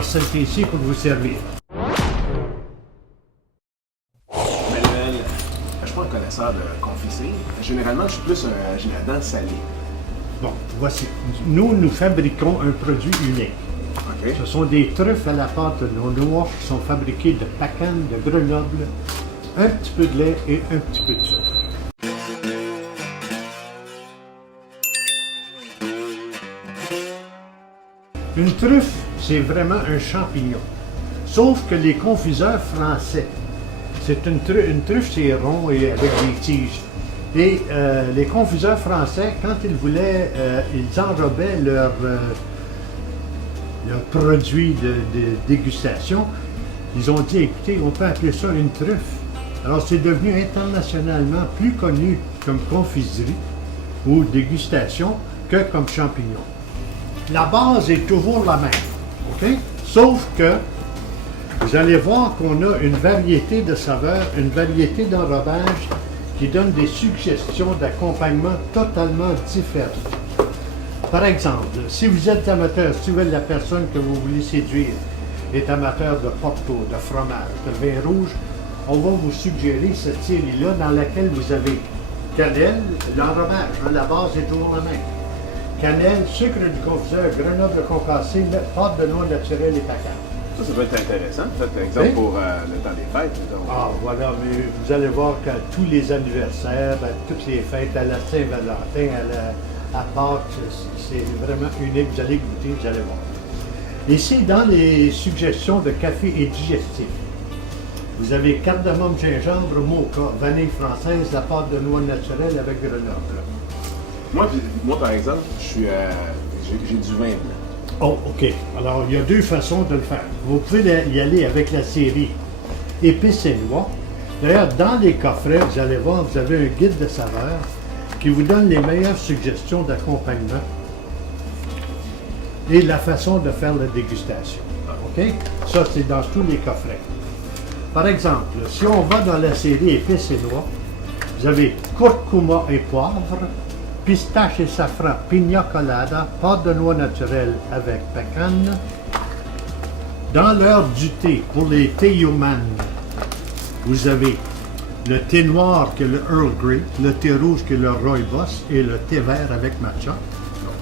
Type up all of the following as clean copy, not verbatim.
Marcel Tessier pour vous servir. Manuel, je suis pas un connaisseur de confiserie. Généralement, je suis plus un géladant salé. Bon, voici. Nous fabriquons un produit unique. OK. Ce sont des truffes à la pâte noire qui sont fabriquées de Pacane, de Grenoble, un petit peu de lait et un petit peu de sucre. Une truffe, c'est vraiment un champignon. Sauf que les confiseurs français, c'est une truffe, c'est rond et avec des tiges. Et les confiseurs français, quand ils voulaient, ils enrobaient leur produit de dégustation. Ils ont dit, écoutez, on peut appeler ça une truffe. Alors c'est devenu internationalement plus connu comme confiserie ou dégustation que comme champignon. La base est toujours la même, OK? Sauf que vous allez voir qu'on a une variété de saveurs, une variété d'enrobage qui donne des suggestions d'accompagnement totalement différentes. Par exemple, si vous êtes amateur, si vous êtes la personne que vous voulez séduire est amateur de porto, de fromage, de vin rouge, on va vous suggérer cette série-là dans laquelle vous avez cannelle, l'enrobage, la base est toujours la même. Cannelle, sucre du confiseur, Grenoble concassé, pâte de noix naturelle et Pacane. Ça peut être intéressant. Par exemple, Oui. pour le temps des fêtes. Ah, voilà, mais vous allez voir qu'à tous les anniversaires, à toutes les fêtes, à la Saint-Valentin, à Pâques, c'est vraiment unique. Vous allez goûter, vous allez voir. Ici, dans les suggestions de café et digestif, vous avez cardamome, gingembre, mocha, vanille française, la pâte de noix naturelle avec Grenoble. Moi, par exemple, j'ai du vin blanc. Oh, OK. Alors, il y a deux façons de le faire. Vous pouvez y aller avec la série épices et noix. D'ailleurs, dans les coffrets, vous allez voir, vous avez un guide de saveurs qui vous donne les meilleures suggestions d'accompagnement et la façon de faire la dégustation. OK? Ça, c'est dans tous les coffrets. Par exemple, si on va dans la série épices et noix, vous avez curcuma et poivre, pistache et safran, pina colada, pâte de noix naturelle avec Pacane. Dans l'heure du thé, pour les théomanes, vous avez le thé noir qui est le Earl Grey, le thé rouge qui est le Rooibos et le thé vert avec matcha. Donc,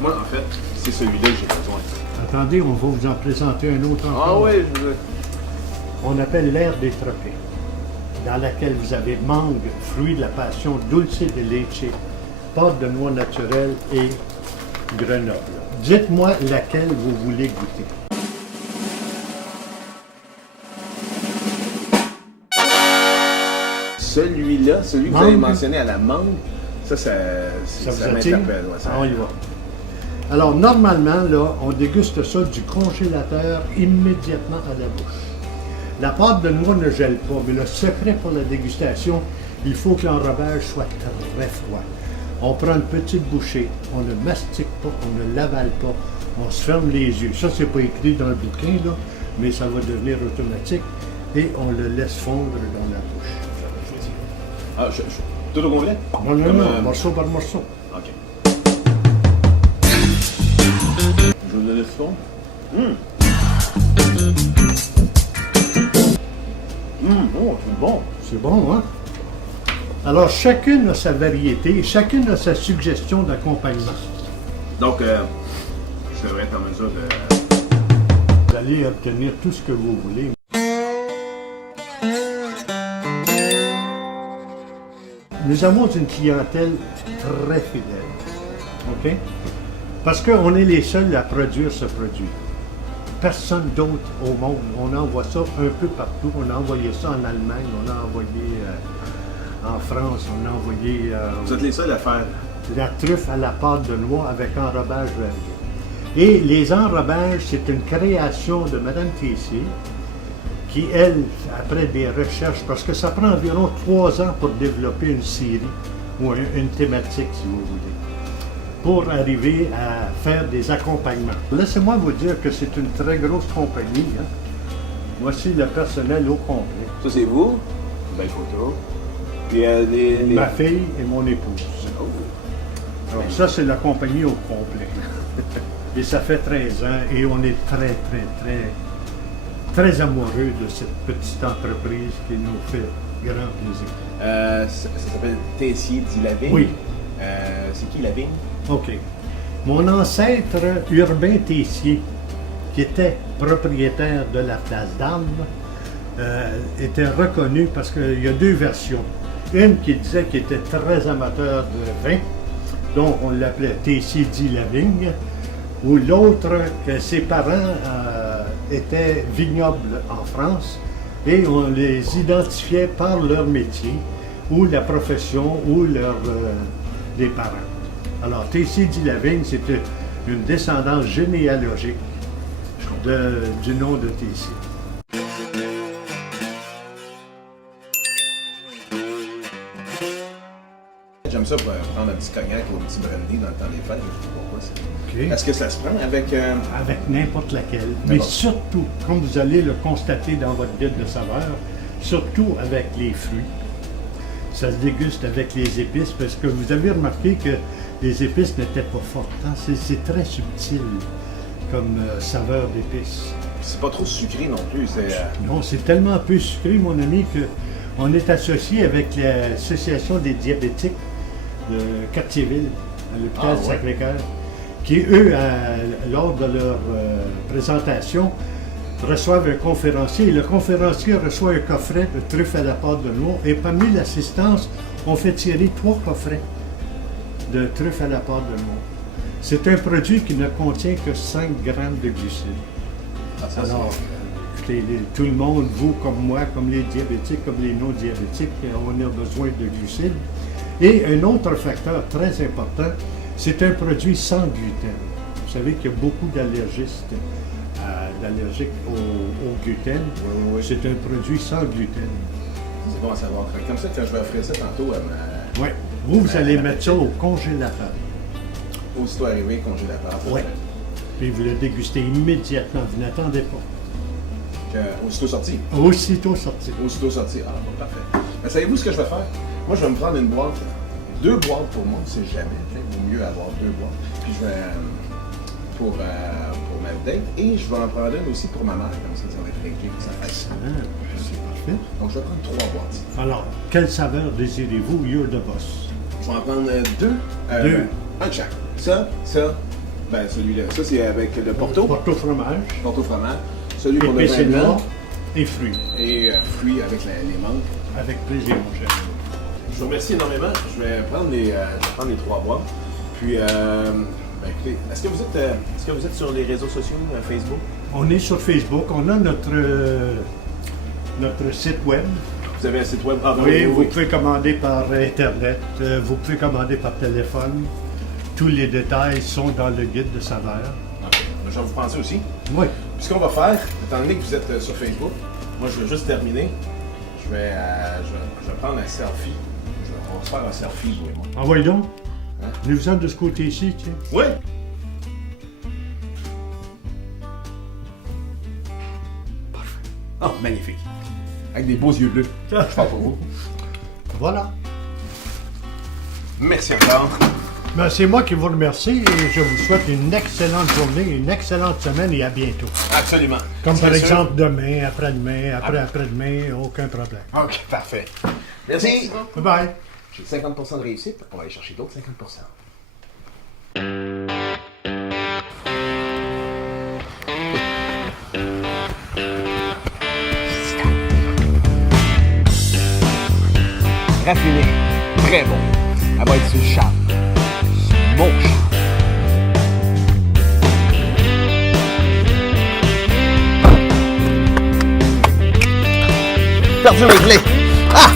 moi, en fait, c'est celui-là que j'ai besoin. Attendez, on va vous en présenter un autre encore. Ah oui, je veux. On appelle l'ère des tropiques, dans laquelle vous avez mangue, fruit de la passion, dulce de leche, pâte de noix naturelle et Grenoble. Dites-moi laquelle vous voulez goûter. Celui-là, celui que vous Mangue. avez mentionné à la mangue, ça vous attire? m'interpelle. Ouais, ça... On y va. Alors, normalement, là, on déguste ça du congélateur immédiatement à la bouche. La pâte de noix ne gèle pas, mais le secret pour la dégustation, il faut que l'enrobage soit très froid. On prend une petite bouchée, on ne mastique pas, on ne l'avale pas, on se ferme les yeux. Ça, c'est pas écrit dans le bouquin, là, mais ça va devenir automatique et on le laisse fondre dans la bouche. Ah, tout au complet? Non, non, Comme, non, morceau par morceau. OK. Je le laisse fondre. Oh, c'est bon. C'est bon, hein? Alors, chacune a sa variété, chacune a sa suggestion d'accompagnement. Donc, je devrais être en mesure de... Vous allez obtenir tout ce que vous voulez. Nous avons une clientèle très fidèle, OK? Parce qu'on est les seuls à produire ce produit. Personne d'autre au monde. On envoie ça un peu partout. On a envoyé ça en Allemagne, on a envoyé en France, on a envoyé Vous êtes les seuls à faire. la truffe à la pâte de noix avec enrobage varié. Et les enrobages, c'est une création de Mme Tessier qui, elle, après des recherches, parce que ça prend environ 3 ans pour développer une série ou une thématique, si vous voulez, pour arriver à faire des accompagnements. Laissez-moi vous dire que c'est une très grosse compagnie. Hein. Voici le personnel au complet. Ça, c'est vous. Belle photo. Puis Ma fille et mon épouse. Oh. Alors ça, c'est la compagnie au complet. Et ça fait 13 ans et on est très, très, très très amoureux de cette petite entreprise qui nous fait grand plaisir. Ça s'appelle Tessier dit Lavigne. Oui. C'est qui Lavigne? OK. Mon ancêtre, Urbain Tessier, qui était propriétaire de la place d'Armes, était reconnu parce qu'il y a deux versions. Une qui disait qu'il était très amateur de vin, donc on l'appelait Tessier dit Lavigne, ou l'autre que ses parents étaient vignobles en France et on les identifiait par leur métier ou la profession ou des parents. Alors Tessier dit Lavigne, c'était une descendance généalogique du nom de Tessier. J'aime ça pour prendre un petit cognac ou un petit brandy dans le temps des fêtes. Je sais pas pourquoi ça. Okay. Est-ce que ça se prend avec... Avec n'importe laquelle. Mais surtout, comme vous allez le constater dans votre guide de saveurs, surtout avec les fruits. Ça se déguste avec les épices parce que vous avez remarqué que les épices n'étaient pas fortes. Hein? C'est très subtil comme saveur d'épices. C'est pas trop sucré non plus. Non, c'est tellement peu sucré, mon ami, qu'on est associé avec l'Association des diabétiques de Cartierville, à l'hôpital Sacré-Cœur, qui, eux, lors de leur présentation, reçoivent un conférencier. Et le conférencier reçoit un coffret de truffes à la pâte de noix. Et parmi l'assistance, on fait tirer 3 coffrets de truffes à la pâte de noix. C'est un produit qui ne contient que 5 grammes de glucides. Alors, écoutez, tout le monde, vous comme moi, comme les diabétiques, comme les non-diabétiques, on a besoin de glucides. Et un autre facteur très important, c'est un produit sans gluten. Vous savez qu'il y a beaucoup d'allergistes allergiques au gluten. Oui. C'est un produit sans gluten. C'est bon à savoir. Comme ça, quand je vais offrir ça tantôt à ma... Oui. Vous allez mettre ça au congélateur. Aussitôt arrivé, congélateur. Oui. Puis vous le dégustez immédiatement. Vous n'attendez pas. Aussitôt sorti? Aussitôt sorti. Aussitôt sorti. Ah, bon, parfait. Mais savez-vous ce que je vais faire? Moi, je vais me prendre une boîte. 2 boîtes pour moi, c'est jamais. Il vaut mieux avoir 2 boîtes. Puis je vais... pour ma date. Et je vais en prendre une aussi pour ma mère. Comme ça va être réglé. Ça fasse. C'est parfait. Donc, je vais prendre 3 boîtes. Alors, quelle saveur désirez-vous? You're the boss. Je vais en prendre 2. 2. Un de chaque. Ça. Ben, celui-là. Ça, c'est avec le Porto. Porto fromage. Porto fromage. Celui pour le Épices vin blanc. noirs et fruits. Et fruits avec les mangues. Avec plaisir, mon cher. Je vous remercie énormément. Je vais prendre les 3 boîtes. Puis, ben, écoutez, est-ce que vous êtes sur les réseaux sociaux, Facebook? On est sur Facebook. On a notre site web. Vous avez un site web? Ah, ben Oui, vous pouvez commander par Internet. Vous pouvez commander par téléphone. Tous les détails sont dans le guide de saveurs. OK. Je vais vous penser aussi. Oui. Puis ce qu'on va faire, étant donné que vous êtes sur Facebook, moi je vais juste terminer. Je vais prendre un selfie. On va se faire un selfie, vous et moi. Envoyez donc. Hein? Venez-vous-en de ce côté-ci, tiens. Oui! Parfait. Oh, magnifique. Avec des beaux yeux bleus. Je parle pour vous. Voilà. Merci encore. Ben, c'est moi qui vous remercie et je vous souhaite une excellente journée, une excellente semaine et à bientôt. Absolument. Comme par C'est exemple demain, après-demain, après-après-demain, aucun problème. sûr. OK, parfait. Merci. Bye bye. J'ai 50% de réussite. On va aller chercher d'autres 50%. Raffiné, très bon. Elle va être sur le charme. Mon charme. Perdu mes clés. Ah!